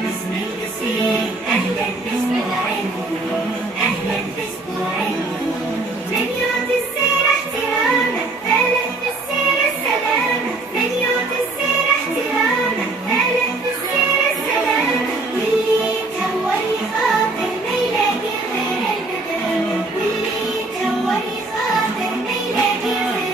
باسم القصير، أهلا بأسبوع النور، أهلا بأسبوع النور. من يعطي السير احترامه فالح بالسير السلامة، من يعطي السير احترامه فالح بالسير السلامة. واللي يتهور يخاطر ما يلاقي غير الندامة، واللي يتهور يخاطر ما يلاقي غير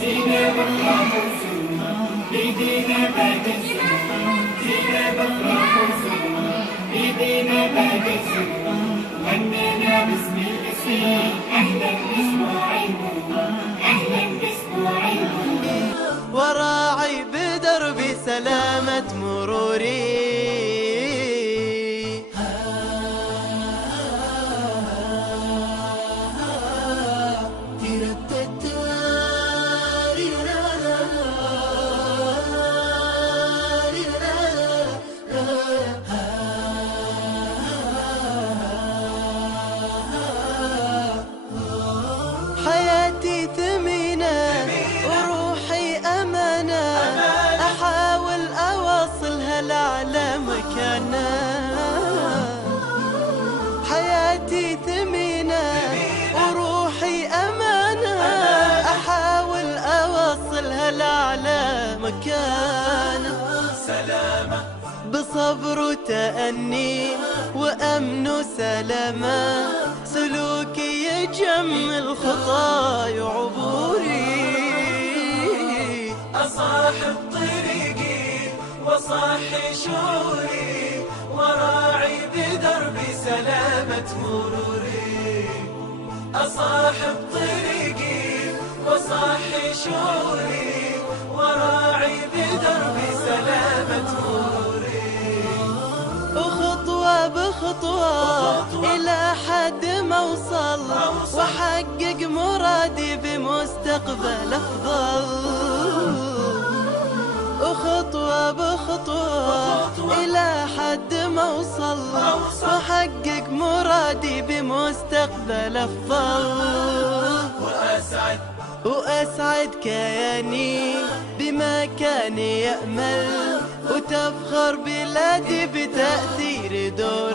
جينا بفرح وسرور بيدينا بعد الجنون، جينا بفرح وسرور بيدينا بعد الجنون. غنينا باسم القصير، أهلا بأسبوع النور، أهلا بأسبوع النور. وراعي بدربي سلامة مروري، حياتي ثمينة وروحي أمانة، أحاول أوصلها لأعلى مكانة. حياتي ثمينة وروحي أمانة، أحاول أوصلها لأعلى مكانة. سلامة بصبر وتأني وأمن وسلامة، سلوكي يجمل خطاي وعبوري. أصاحب طريقي وصاحي شعوري، وراعي بدربي سلامة مروري. أصاحب طريقي وصاحي شعوري، وراعي بدربي سلامة مروري. وخطوة بخطوة إلى حد ما أوصل، وأحقق مرادي بمستقبل أفضل. وخطوة بخطوة إلى حد ما أوصل، وأحقق مرادي بمستقبل أفضل. وأسعد كياني بما كان يأمل، وتفخر بلادي بتأثير دور